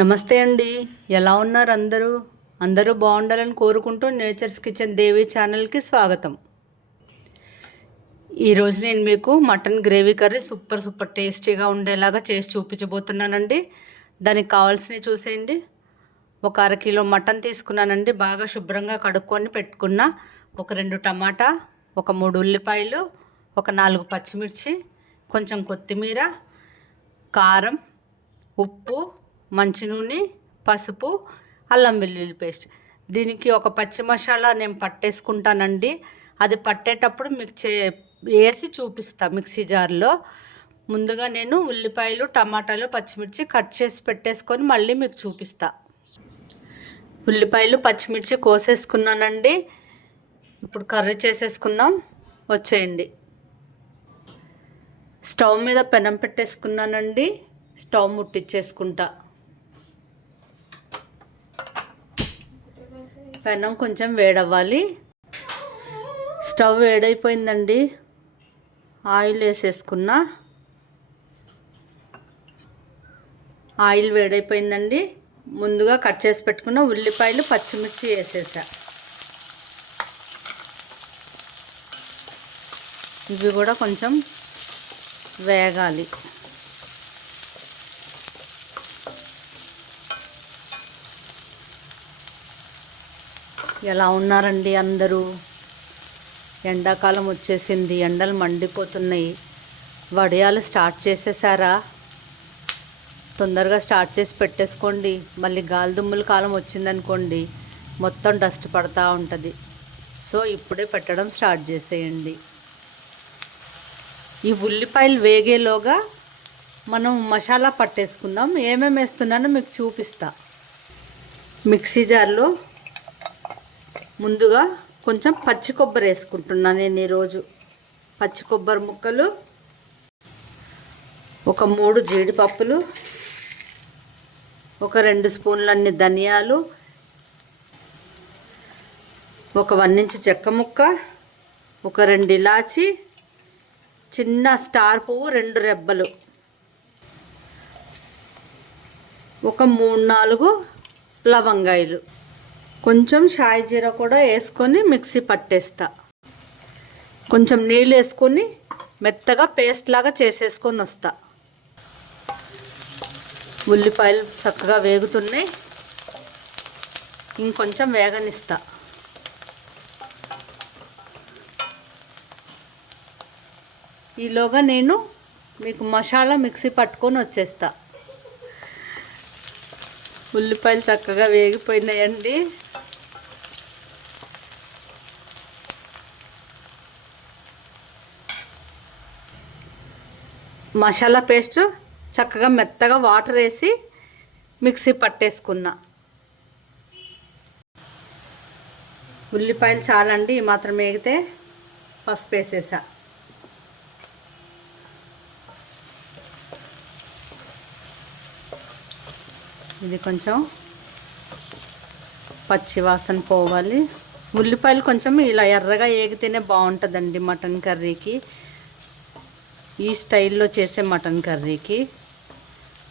నమస్తే అండి. ఎలా ఉన్నారు అందరూ? అందరూ బాగుండాలని కోరుకుంటూ నేచర్స్ కిచెన్ దేవి ఛానల్కి స్వాగతం. ఈరోజు నేను మీకు మటన్ గ్రేవీ కర్రీ సూపర్ టేస్టీగా ఉండేలాగా చేసి చూపించబోతున్నానండి. దానికి కావాల్సినవి చూసేయండి. ఒక అరకిలో మటన్ తీసుకున్నానండి. బాగా శుభ్రంగా కడుక్కొని పెట్టుకున్న ఒక 2 టమాటా, ఒక 3 ఉల్లిపాయలు, ఒక 4 పచ్చిమిర్చి, కొంచెం కొత్తిమీర, కారం, ఉప్పు, మంచి నూనె, పసుపు, అల్లం వెల్లుల్లి పేస్ట్. దీనికి ఒక పచ్చి మసాలా నేను పట్టేసుకుంటానండి. అది పట్టేటప్పుడు వేసి చూపిస్తా మిక్సీ జార్లో. ముందుగా నేను ఉల్లిపాయలు, టమాటాలు, పచ్చిమిర్చి కట్ చేసి పెట్టేసుకొని మళ్ళీ మీకు చూపిస్తా. ఉల్లిపాయలు, పచ్చిమిర్చి కోసేసుకున్నానండి. ఇప్పుడు కర్రీ చేసేసుకుందాం, వచ్చేయండి. స్టవ్ మీద పెనం పెట్టేసుకున్నానండి. స్టవ్ ముట్టించేసుకుంటా. పెనం కొంచెం వేడవ్వాలి. స్టవ్ వేడైపోయిందండి. ఆయిల్ వేసేసుకున్నా. ఆయిల్ వేడైపోయిందండి. ముందుగా కట్ చేసి పెట్టుకున్న ఉల్లిపాయలు, పచ్చిమిర్చి వేసేసా. ఇవి కూడా కొంచెం వేగాలి. ఎలా ఉన్నారండి అందరూ? ఎండాకాలం వచ్చేసింది, ఎండలు మండిపోతున్నాయి. వడియాలు స్టార్ట్ చేసేసారా? తొందరగా స్టార్ట్ చేసి పెట్టేసుకోండి. మళ్ళీ గాలిదుమ్ముల కాలం వచ్చిందనుకోండి, మొత్తం డస్ట్ పడతా ఉంటుంది. సో ఇప్పుడే పెట్టడం స్టార్ట్ చేసేయండి. ఈ ఉల్లిపాయలు వేగేలోగా మనం మసాలా పట్టేసుకుందాం. ఏమేమి వేస్తున్నానో మీకు చూపిస్తా. మిక్సీ జార్లో ముందుగా కొంచెం పచ్చి కొబ్బరి వేసుకుంటున్నాను నేను ఈరోజు. పచ్చి కొబ్బరి ముక్కలు, ఒక 3 జీడిపప్పులు, ఒక 2 స్పూన్లన్నీ ధనియాలు, ఒక 1 ఇంచు చెక్క ముక్క, ఒక 2 ఇలాచి, చిన్న స్టార్ పువ్వు 2 రెబ్బలు, ఒక 3-4 లవంగాయలు, కొంచెం షాయి జీరా కూడా వేసుకొని మిక్సీ పట్టేస్తా. కొంచెం నీళ్ళు వేసుకొని మెత్తగా పేస్ట్ లాగా చేసేసుకొని వస్తా. ఉల్లిపాయలు చక్కగా వేగుతున్నాయి. ఇంకొంచెం వేగనిస్తా. ఈలోగా నేను మీకు మసాలా మిక్సీ పట్టుకొని వచ్చేస్తా. ఉల్లిపాయలు చక్కగా వేగిపోయినాయండి. మసాలా పేస్ట్ చక్కగా మెత్తగా వాటర్ వేసి మిక్సీ పట్టేసుకున్నా. ఉల్లిపాయలు చాలండి, ఈ మాత్రం వేగితే. పసుపు వేసేసా. ఇది కొంచెం పచ్చి వాసన పోవాలి. ఉల్లిపాయలు కొంచెం ఇలా ఎర్రగా వేగితేనే బాగుంటుందండి మటన్ కర్రీకి. ఈ స్టైల్లో చేసే మటన్ కర్రీకి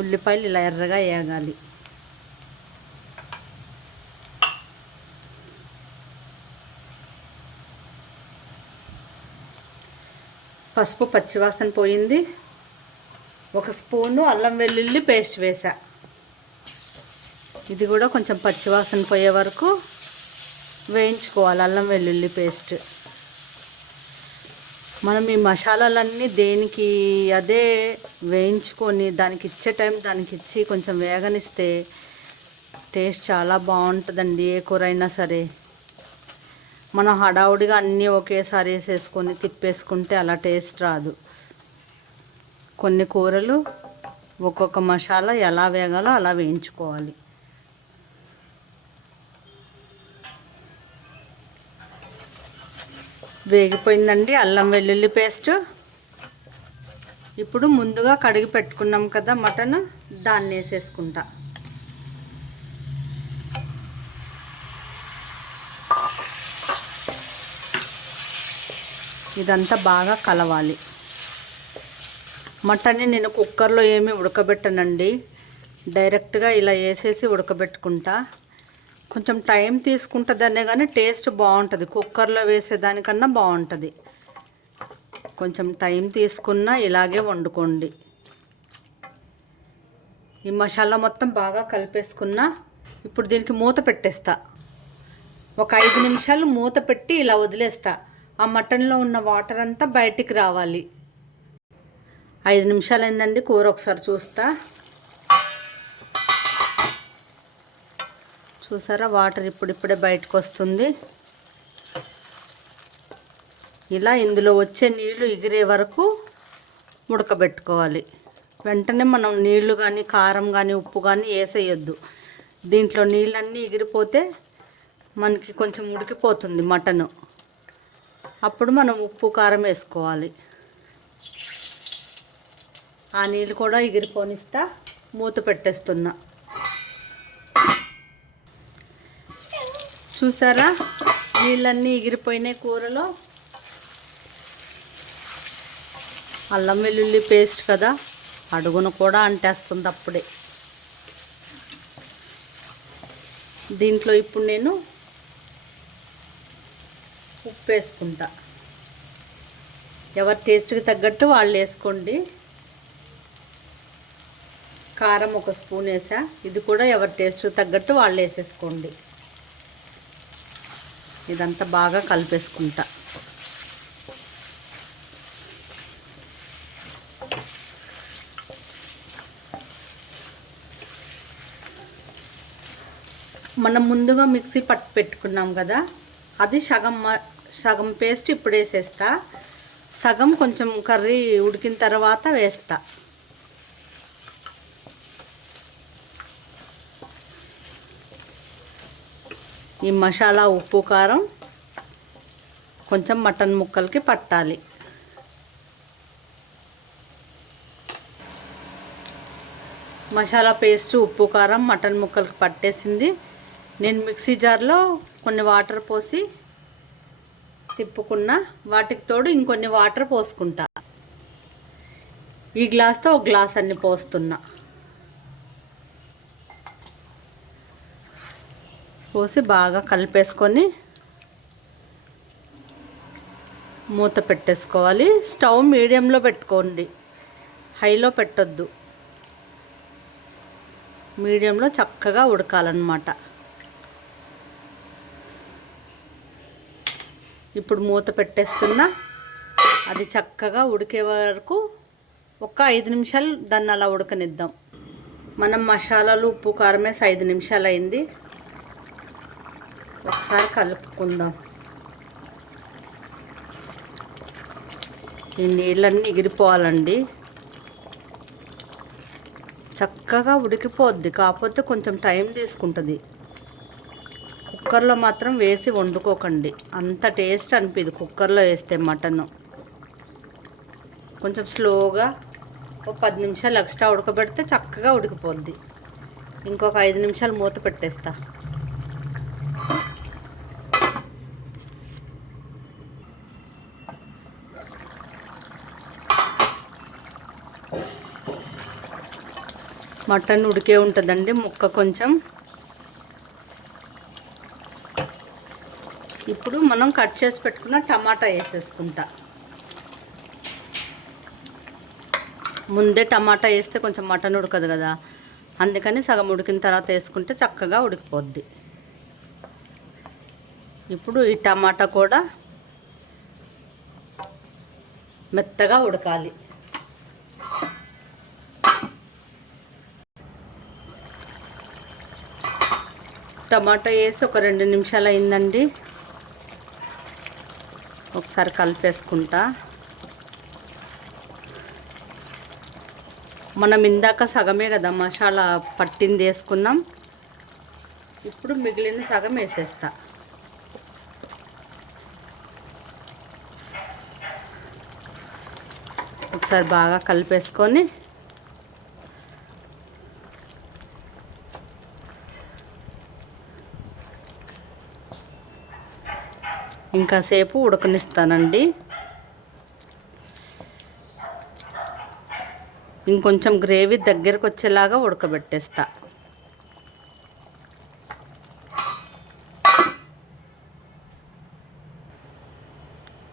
ఉల్లిపాయలు ఇలా ఎర్రగా వేగాలి. పసుపు పచ్చివాసన పోయింది. 1 స్పూను అల్లం వెల్లుల్లి పేస్ట్ వేసా. ఇది కూడా కొంచెం పచ్చివాసన పోయే వరకు వేయించుకోవాలి. అల్లం వెల్లుల్లి పేస్ట్. మనం ఈ మసాలాలన్నీ దేనికి అదే వేయించుకొని దానికి ఇచ్చే టైం దానికి ఇచ్చి కొంచెం వేగనిస్తే టేస్ట్ చాలా బాగుంటుందండి. ఏ కూర అయినా సరే మనం హడావుడిగా అన్నీ ఒకేసారి వేసేసుకొని తిప్పేసుకుంటే అలా టేస్ట్ రాదు. కొన్ని కూరలు ఒక్కొక్క మసాలా ఎలా వేగాలో అలా వేయించుకోవాలి. వేగిపోయిందండి అల్లం వెల్లుల్లి పేస్ట్. ఇప్పుడు ముందుగా కడిగి పెట్టుకున్నాం కదా మటన్, దాన్ని వేసేసుకుంటా. ఇదంతా బాగా కలవాలి. మటన్ని నేను కుక్కర్లో ఏమీ ఉడకబెట్టనండి. డైరెక్ట్గా ఇలా వేసేసి ఉడకబెట్టుకుంటా. కొంచెం టైం తీసుకుంటుందనే కానీ టేస్ట్ బాగుంటుంది, కుక్కర్లో వేసేదానికన్నా బాగుంటుంది. కొంచెం టైం తీసుకున్నా ఇలాగే వండుకోండి. ఈ మసాలా మొత్తం బాగా కలిపేసుకున్నా. ఇప్పుడు దీనికి మూత పెట్టేస్తా. ఒక 5 నిమిషాలు మూత పెట్టి ఇలా వదిలేస్తా. ఆ మటన్లో ఉన్న వాటర్ అంతా బయటికి రావాలి. 5 నిమిషాలు అయిందండి. కూర ఒకసారి చూస్తా. చూసారా, వాటర్ ఇప్పుడిప్పుడే బయటకు వస్తుంది. ఇలా ఇందులో వచ్చే నీళ్లు ఎగిరే వరకు ఉడకబెట్టుకోవాలి. వెంటనే మనం నీళ్లు కానీ కారం కానీ ఉప్పు కానీ వేసేయొద్దు. దీంట్లో నీళ్ళన్నీ ఎగిరిపోతే మనకి కొంచెం ఉడికిపోతుంది మటను. అప్పుడు మనం ఉప్పు కారం వేసుకోవాలి. ఆ నీళ్ళు కూడా ఎగిరిపోనిస్తా. మూత పెట్టేస్తున్నా. చూసారా, నీళ్ళన్నీ ఎగిరిపోయినాయి కూరలో. అల్లం వెల్లుల్లి పేస్ట్ కదా, అడుగును కూడా అంటేస్తుంది అప్పుడే. దీంట్లో ఇప్పుడు నేను ఉప్పు వేసుకుంటా. ఎవరి టేస్ట్కి తగ్గట్టు వాళ్ళు వేసుకోండి. కారం 1 స్పూన్ వేసా. ఇది కూడా ఎవరి టేస్ట్కి తగ్గట్టు వాళ్ళు వేసేసుకోండి. ఇదంతా బాగా కలిపేసుకుంటా. మనం ముందుగా మిక్సీ పట్టి పెట్టుకున్నాం కదా, అది సగం పేస్ట్ ఇప్పుడు వేసేస్తా. సగం కొంచెం కర్రీ ఉడికిన తర్వాత వేస్తా. ఈ మసాలా ఉప్పు కారం కొంచెం మటన్ ముక్కలకి పట్టాలి. మసాలా పేస్ట్ ఉప్పు కారం మటన్ ముక్కలకి పట్టేసింది. నేను మిక్సీ జార్లో కొన్ని వాటర్ పోసి తిప్పుకున్నా. వాటికి తోడు ఇంకొన్ని వాటర్ పోసుకుంటా. ఈ గ్లాస్తో 1 గ్లాస్ అన్ని పోస్తున్నా. పోసి బాగా కలిపేసుకొని మూత పెట్టేసుకోవాలి. స్టవ్ మీడియంలో పెట్టుకోండి, హైలో పెట్టొద్దు. మీడియంలో చక్కగా ఉడకాలన్నమాట. ఇప్పుడు మూత పెట్టేస్తున్నా. అది చక్కగా ఉడికే వరకు ఒక 5 నిమిషాలు దాన్ని అలా ఉడకనిద్దాం. మనం మసాలాలు ఉప్పు కారం వేసి 5 నిమిషాలు అయింది. ఒకసారి కలుపుకుందాం. ఈ నీళ్ళన్నీ ఎగిరిపోవాలండి. చక్కగా ఉడికిపోద్ది, కాకపోతే కొంచెం టైం తీసుకుంటుంది. కుక్కర్లో మాత్రం వేసి వండుకోకండి, అంత టేస్ట్ అనిపిదు. కుక్కర్లో వేస్తే మటన్ కొంచెం స్లోగా ఒక 10 నిమిషాలు ఎక్స్ట్రా ఉడకబెడితే చక్కగా ఉడికిపోద్ది. ఇంకొక 5 నిమిషాలు మూత పెట్టేస్తా. మటన్ ఉడికే ఉంటుందండి ముక్క కొంచెం. ఇప్పుడు మనం కట్ చేసి పెట్టుకున్న టమాటా వేసేసుకుంటా. ముందే టమాటా వేస్తే కొంచెం మటన్ ఉడకదు కదా, అందుకని సగం ఉడికిన తర్వాత వేసుకుంటే చక్కగా ఉడికిపోద్ది. ఇప్పుడు ఈ టమాటా కూడా మెత్తగా ఉడకాలి. టమాటా వేసి ఒక 2 నిమిషాలు అయిందండి. ఒకసారి కలిపేసుకుంటా. మనం ఇందాక సగమే కదా మసాలా పట్టింది వేసుకున్నాం. ఇప్పుడు మిగిలిన సగం వేసేస్తా. ఒకసారి బాగా కలిపేసుకొని ఇంకాసేపు ఉడకనిస్తానండి. ఇంకొంచెం గ్రేవీ దగ్గరకు వచ్చేలాగా ఉడకబెట్టేస్తా.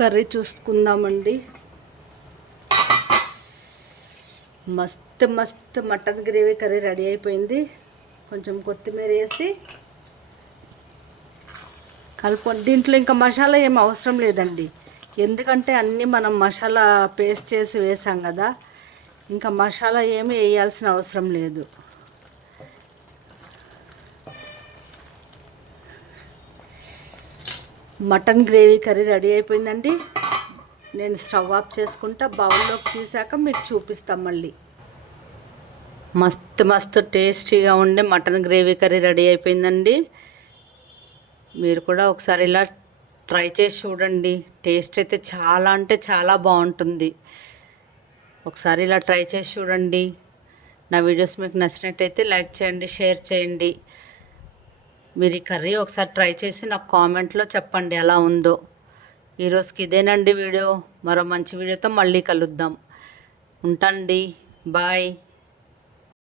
కర్రీ చూసుకుందామండి. మస్తు మస్తు మటన్ గ్రేవీ కర్రీ రెడీ అయిపోయింది. కొంచెం కొత్తిమీర వేసి కలుపుకొని దీంట్లో ఇంకా మసాలా ఏం అవసరం లేదండి. ఎందుకంటే అన్నీ మనం మసాలా పేస్ట్ చేసి వేసాం కదా, ఇంకా మసాలా ఏమి వేయాల్సిన అవసరం లేదు. మటన్ గ్రేవీ కర్రీ రెడీ అయిపోయిందండి. నేను స్టవ్ ఆఫ్ చేసుకుంటా, బౌల్లోకి తీసాక మీకు చూపిస్తాం మళ్ళీ. మస్తు మస్తు టేస్టీగా ఉండే మటన్ గ్రేవీ కర్రీ రెడీ అయిపోయిందండి. మీరు కూడా ఒకసారి ఇలా ట్రై చేసి చూడండి. టేస్ట్ అయితే చాలా అంటే చాలా బాగుంటుంది. ఒకసారి ఇలా ట్రై చేసి చూడండి. నా వీడియోస్ మీకు నచ్చినట్టయితే లైక్ చేయండి, షేర్ చేయండి. మీరు ఈ కర్రీ ఒకసారి ట్రై చేసి నాకు కామెంట్లో చెప్పండి ఎలా ఉందో. ఈరోజుకి ఇదేనండి వీడియో. మరో మంచి వీడియోతో మళ్ళీ కలుద్దాం. ఉంటానండి. బాయ్.